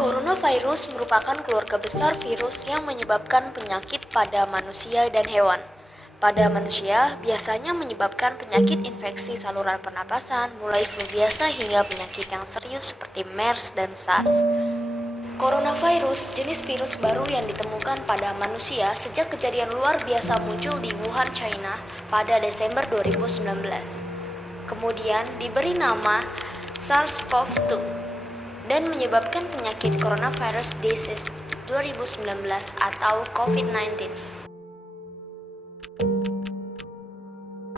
Coronavirus merupakan keluarga besar virus yang menyebabkan penyakit pada manusia dan hewan. Pada manusia, biasanya menyebabkan penyakit infeksi saluran pernapasan, mulai flu biasa hingga penyakit yang serius seperti MERS dan SARS. Coronavirus jenis virus baru yang ditemukan pada manusia sejak kejadian luar biasa muncul di Wuhan, China pada Desember 2019. Kemudian diberi nama SARS-CoV-2 dan menyebabkan penyakit coronavirus disease 2019 atau COVID-19.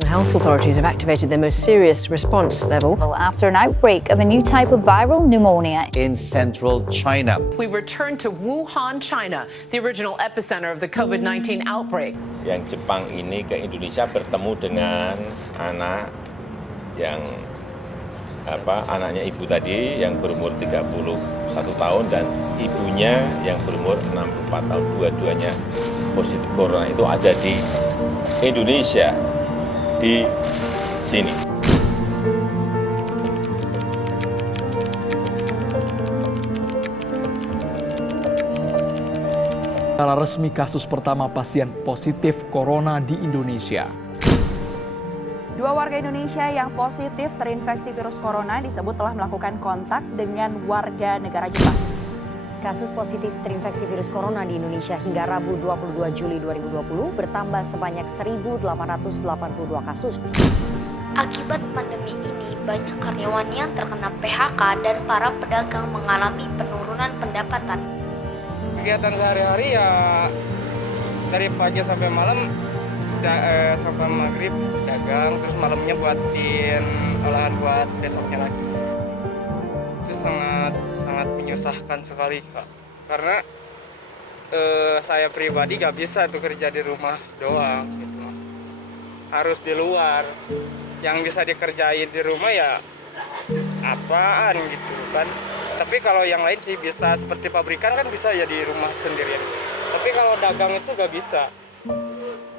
Health authorities have activated their most serious response level after an outbreak of a new type of viral pneumonia in central China. We return to Wuhan, China, the original epicenter of the COVID-19 outbreak. Yang Jepang ini ke Indonesia bertemu dengan anak yang anaknya ibu tadi yang berumur 31 tahun dan ibunya yang berumur 64 tahun. Dua-duanya positif corona itu ada di Indonesia, di sini. Secara resmi kasus pertama pasien positif corona di Indonesia. Dua warga Indonesia yang positif terinfeksi virus corona disebut telah melakukan kontak dengan warga negara Jepang. Kasus positif terinfeksi virus corona di Indonesia hingga Rabu 22 Juli 2020 bertambah sebanyak 1.882 kasus. Akibat pandemi ini, banyak karyawan yang terkena PHK dan para pedagang mengalami penurunan pendapatan. Kegiatan sehari-hari ya dari pagi sampai malam, sampai maghrib dagang, terus malamnya buatin olahan buat besoknya lagi. Itu sangat menyusahkan sekali, Pak. Karena saya pribadi gak bisa tuh kerja di rumah doang gitu. Harus di luar. Yang bisa dikerjain di rumah ya apaan gitu kan. Tapi kalau yang lain sih bisa, seperti pabrikan kan bisa ya di rumah sendirian. Tapi kalau dagang itu gak bisa.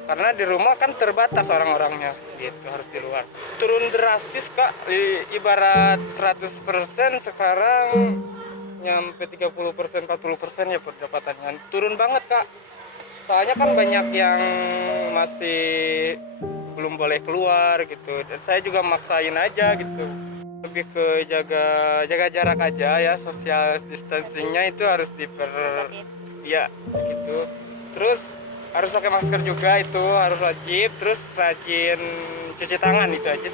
Karena di rumah kan terbatas orang-orangnya gitu, harus di luar. Turun drastis, Kak. Ibarat 100% sekarang nyampe 30%, 40% ya pendapatannya. Turun banget, Kak. Soalnya kan banyak yang masih belum boleh keluar gitu. Dan saya juga maksain aja gitu. Lebih ke jaga jarak aja ya, social distancing-nya itu harus ya gitu. Terus harus pakai masker juga, itu harus wajib, terus rajin cuci tangan, itu aja.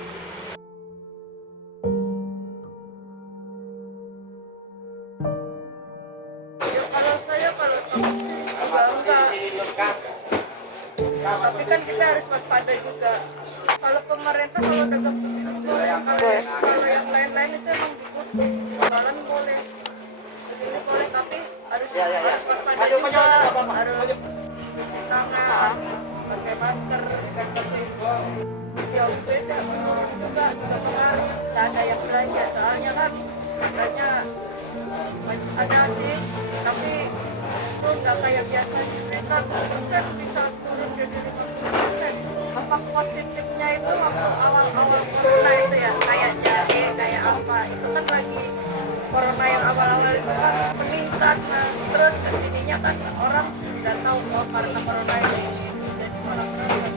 Ya kalau saya takut sih enggak. Tapi kan kita harus waspada juga. Kalau pemerintah kalau dagang begini boleh, kalau yang lain-lain itu emang ditutup. Jualan boleh, begini boleh, tapi harus waspada juga, harus cuci tangan, pakai masker, dan pakai ya beda juga pengaruh. Tidak ada yang belanja, soalnya kan belanja ada sih, tapi itu nggak kayak biasanya. Mereka 1% bisa turun jadi 50%. Dampak positifnya itu waktu awal-awal corona itu ya, kayak jahe, kayak apa, itu kan lagi corona yang awal-awal itu kan meningkat. Nah, terus kesininya kan orang sudah tahu bahwa karena corona ini jadi malah meningkat.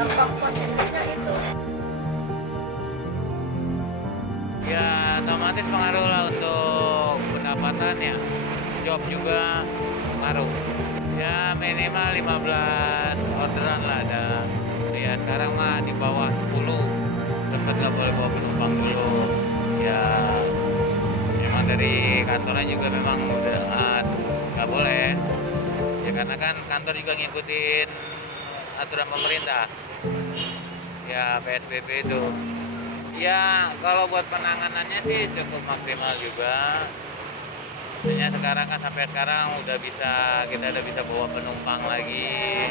Dampak positifnya itu. Ya otomatis pengaruh lah untuk pendapatan ya, job juga pengaruh. Ya minimal 15 orderan lah ada. Ya sekarang mah di bawah 10, terus nggak boleh bawa penumpang dulu. Ya memang dari kantornya juga memang udah nggak boleh. Ya karena kan kantor juga ngikutin aturan pemerintah. Ya PSBB itu. Ya kalau buat penanganannya sih cukup maksimal juga. Maksudnya sekarang kan sampai sekarang kita udah bisa bawa penumpang lagi.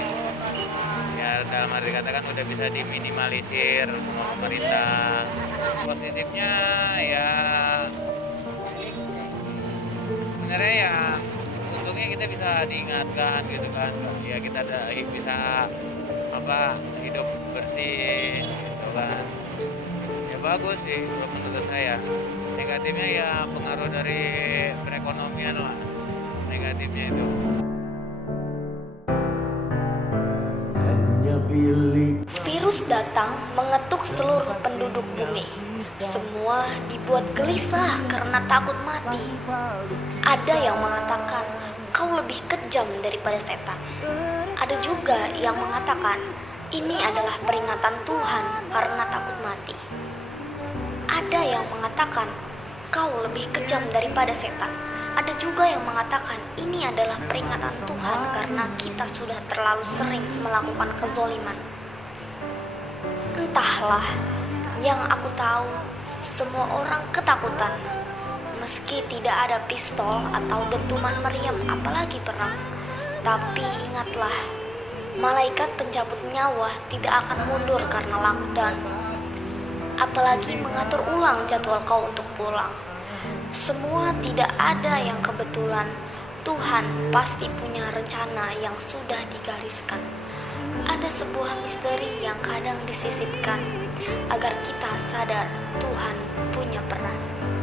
Ya dalam arti kata kan udah bisa diminimalisir sama pemerintah. Positifnya ya sebenarnya ya untungnya kita bisa diingatkan gitu kan. Ya kita bisa hidup bersih gitu kan. Ya bagus sih menurut saya. negatifnya ya pengaruh dari perekonomian lah, negatifnya itu. Virus datang mengetuk seluruh penduduk bumi. Semua dibuat gelisah karena takut mati. Ada yang mengatakan, kau lebih kejam daripada setan. Ada juga yang mengatakan, ini adalah peringatan Tuhan karena takut mati. Ada yang mengatakan, kau lebih kejam daripada setan. Ada juga yang mengatakan, ini adalah peringatan Tuhan karena kita sudah terlalu sering melakukan kezoliman. Entahlah, yang aku tahu, semua orang ketakutan. Meski tidak ada pistol atau dentuman meriam, apalagi perang. Tapi ingatlah, malaikat pencabut nyawa tidak akan mundur karena lockdown. Apalagi mengatur ulang jadwal kau untuk pulang. Semua tidak ada yang kebetulan. Tuhan pasti punya rencana yang sudah digariskan. Ada sebuah misteri yang kadang disisipkan agar kita sadar Tuhan punya peran.